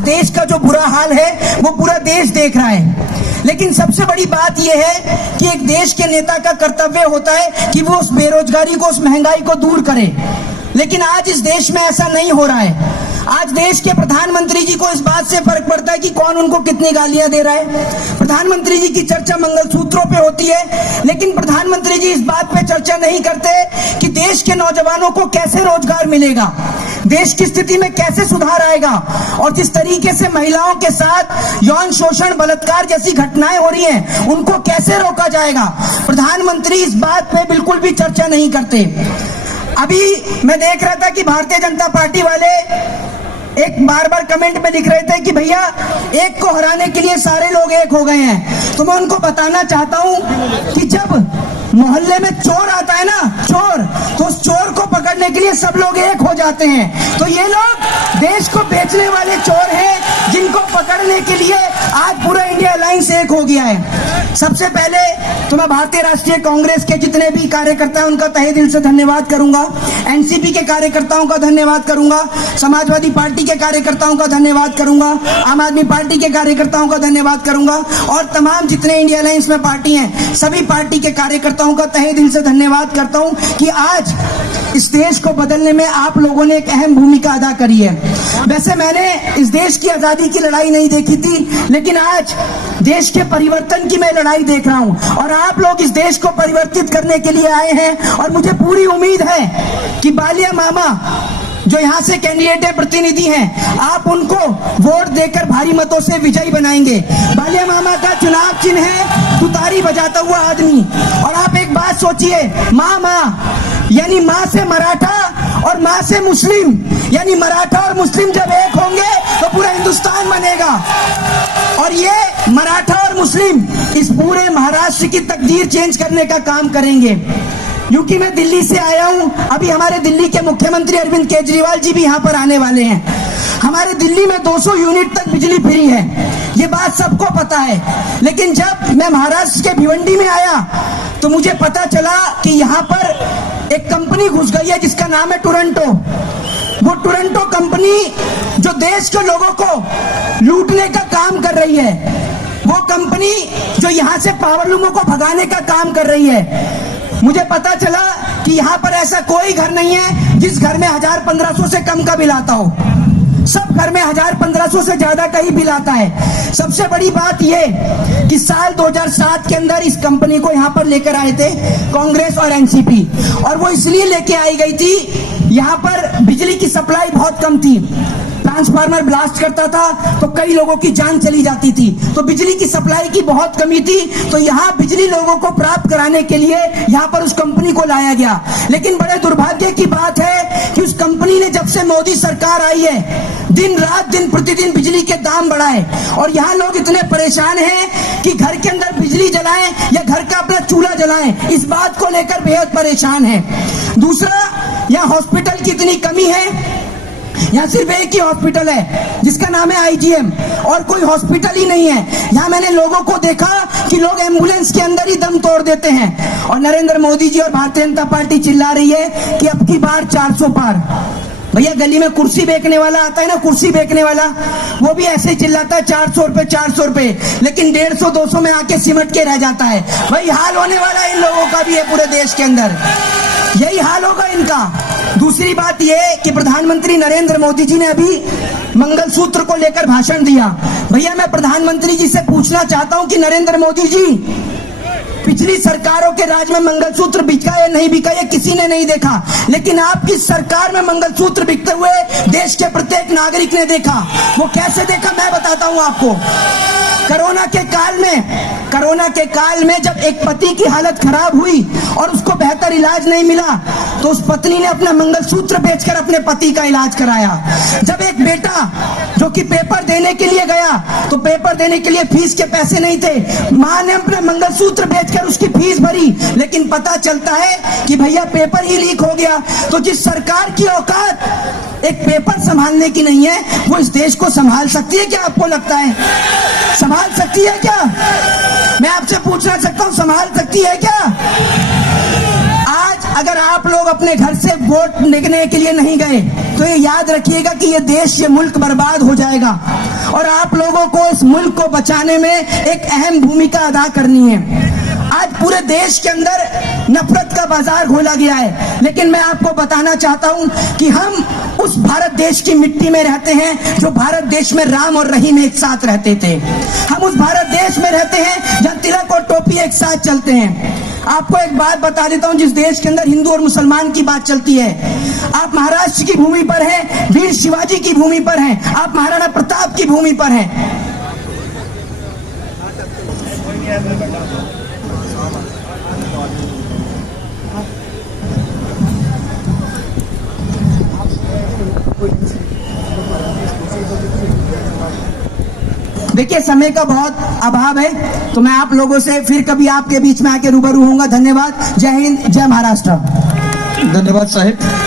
देश का जो बुरा हाल है वो पूरा देश देख रहा है। लेकिन सबसे बड़ी बात यह है कि एक देश के नेता का कर्तव्य होता है कि वो उस बेरोजगारी को, उस महंगाई को दूर करे। लेकिन आज इस देश में ऐसा नहीं हो रहा है। आज देश के प्रधानमंत्री जी को इस बात से फर्क पड़ता है कि कौन उनको कितनी गालियां दे रहा है। प्रधानमंत्री जी की चर्चा मंगलसूत्रों पे होती है, लेकिन प्रधानमंत्री जी इस बात पे चर्चा नहीं करते कि देश के नौजवानों को कैसे रोजगार मिलेगा, देश की स्थिति में कैसे सुधार आएगा, और जिस तरीके से महिलाओं के साथ यौन शोषण, बलात्कार जैसी घटनाएं हो रही हैं, उनको कैसे रोका जाएगा। प्रधानमंत्री इस बात पे बिल्कुल भी चर्चा नहीं करते। अभी मैं देख रहा था कि भारतीय जनता पार्टी वाले एक बार कमेंट में लिख रहे थे कि भैया एक को हराने के लिए सारे लोग एक हो गए हैं। तो मैं उनको बताना चाहता हूं कि जब मोहल्ले में चोर आता है ना, चोर, तो उस चोर को पकड़ने के लिए सब लोग एक हो जाते हैं। तो ये लोग देश को बेचने वाले चोर हैं, जिनको पकड़ने के लिए आज पूरा इंडिया अलायंस एक हो गया है। सबसे पहले तो मैं भारतीय राष्ट्रीय कांग्रेस के जितने भी कार्यकर्ता हैं उनका तहे दिल से धन्यवाद करूंगा। एनसीपी के कार्यकर्ताओं का धन्यवाद करूंगा, समाजवादी पार्टी के कार्यकर्ताओं का धन्यवाद करूंगा, आम आदमी पार्टी के कार्यकर्ताओं का धन्यवाद करूंगा, और तमाम जितने इंडिया अलायंस में पार्टी हैं सभी पार्टी के कार्यकर्ताओं का तहे दिल से धन्यवाद करता हूं कि आज इस देश को बदलने में आप लोगों ने एक अहम भूमिका अदा करी है। वैसे मैंने इस देश की आजादी की लड़ाई नहीं देखी थी, लेकिन आज देश के परिवर्तन की मैं लड़ाई देख रहा हूं, और आप लोग इस देश को परिवर्तित करने के लिए आए हैं। और मुझे पूरी उम्मीद है कि बालिया मामा जो यहाँ से कैंडिडेट है, प्रतिनिधि हैं, आप उनको वोट देकर भारी मतों से विजयी बनाएंगे। बालिया मामा का चुनाव चिन्ह है तुतारी बजाता हुआ आदमी। और आप एक बात सोचिए, माँ यानी माँ से मराठा और माँ से मुस्लिम, यानी मराठा और मुस्लिम जब एक होंगे तो पूरा हिंदुस्तान बनेगा। और ये मराठा और मुस्लिम इस पूरे महाराष्ट्र की तकदीर चेंज करने का काम करेंगे। क्योंकि मैं दिल्ली से आया हूं, अभी हमारे दिल्ली के मुख्यमंत्री अरविंद केजरीवाल जी भी यहाँ पर आने वाले हैं। हमारे दिल्ली में 200 यूनिट तक बिजली फ्री है, ये बात सबको पता है। लेकिन जब मैं महाराष्ट्र के भिवंडी में आया तो मुझे पता चला कि यहाँ पर एक कंपनी घुस गई है जिसका नाम है टोरंटो। वो टोरंटो कंपनी जो देश के लोगों को लूटने का काम कर रही है, वो कंपनी जो यहाँ से पावरलूमों को भगाने का काम कर रही है। मुझे पता चला कि यहाँ पर ऐसा कोई घर नहीं है जिस घर में 1000-1500 से कम का बिल आता हो। सब घर में 1000-1500 से ज्यादा का ही बिल आता है। सबसे बड़ी बात यह कि साल 2007 के अंदर इस कंपनी को यहाँ पर लेकर आए थे कांग्रेस और एनसीपी, और वो इसलिए लेके आई गई थी, यहाँ पर बिजली की सप्लाई बहुत कम थी। ट्रांसफार्मर ब्लास्ट करता था तो कई लोगों की जान चली जाती थी, तो बिजली की सप्लाई की बहुत कमी थी। तो यहाँ बिजली लोगों को प्राप्त कराने के लिए यहाँ पर उस कंपनी को लाया गया। लेकिन बड़े दुर्भाग्य की बात है कि उस कंपनी ने जब से मोदी सरकार आई है, दिन रात दिन प्रतिदिन बिजली के दाम बढ़ाए, और यहाँ लोग इतने परेशान हैं कि घर के अंदर बिजली जलाएं या घर का अपना चूल्हा जलाएं, इस बात को लेकर बेहद परेशान है। दूसरा, यहाँ हॉस्पिटल की इतनी कमी है, यहाँ सिर्फ एक ही हॉस्पिटल है जिसका नाम है आईजीएम, और कोई हॉस्पिटल ही नहीं है। यहाँ मैंने लोगों को देखा कि लोग एम्बुलेंस के अंदर ही दम तोड़ देते हैं। और नरेंद्र मोदी जी और भारतीय जनता पार्टी चिल्ला रही है कि अब की बार 400 पार। भैया गली में कुर्सी बेचने वाला आता है ना, कुर्सी बेचने वाला, वो भी ऐसे चिल्लाता है 400 रुपए 400 रुपए, लेकिन 150-200 में आके सिमट के रह जाता है। वही हाल होने वाला इन लोगों का भी है पूरे देश के अंदर, यही हाल होगा इनका। दूसरी बात यह कि प्रधानमंत्री नरेंद्र मोदी जी ने अभी मंगलसूत्र को लेकर भाषण दिया। भैया मैं प्रधानमंत्री जी से पूछना चाहता हूं कि नरेंद्र मोदी जी, पिछली सरकारों के राज में मंगलसूत्र बिका या नहीं बिका, ये किसी ने नहीं देखा, लेकिन आपकी सरकार में मंगलसूत्र बिकते हुए देश के प्रत्येक नागरिक ने देखा। वो कैसे देखा मैं बताता हूं आपको। कोरोना के काल में जब एक पति की हालत खराब हुई और उसको बेहतर इलाज नहीं मिला, तो उस पत्नी ने अपना मंगलसूत्र बेचकर अपने पति का इलाज कराया। जब एक बेटा जो कि पेपर देने के लिए गया, तो पेपर देने के लिए फीस के पैसे नहीं थे, माँ ने अपना मंगलसूत्र बेचकर उसकी फीस भरी, लेकिन पता चलता है कि भैया पेपर ही लीक हो गया। तो जिस सरकार की औकात एक पेपर संभालने की नहीं है, वो इस देश को संभाल सकती है क्या? आपको लगता है संभाल सकती है क्या? मैं आपसे पूछना सकता हूं, संभाल सकती है क्या? आज अगर आप लोग अपने घर से वोट लेने के लिए नहीं गए तो ये याद रखिएगा कि ये देश, ये मुल्क बर्बाद हो जाएगा और आप लोगों को इस मुल्क को बचाने में एक अहम भूमिका अदा करनी है। आज पूरे देश के अंदर नफरत का बाजार खोला गया है, लेकिन मैं आपको बताना चाहता हूं कि हम उस भारत देश की मिट्टी में रहते हैं जो भारत देश में राम और रहीम एक साथ रहते थे। हम उस भारत देश में रहते हैं जहां तिलक और टोपी एक साथ चलते हैं। आपको एक बात बता देता हूं, जिस देश के अंदर हिंदू और मुसलमान की बात चलती है, आप महाराष्ट्र की भूमि पर हैं, वीर शिवाजी की भूमि पर हैं, आप महाराणा प्रताप की भूमि पर हैं। देखिए, समय का बहुत अभाव है, तो मैं आप लोगों से फिर कभी आपके बीच में आके रूबरू होऊंगा। धन्यवाद। जय हिंद, जय महाराष्ट्र। धन्यवाद साहेब।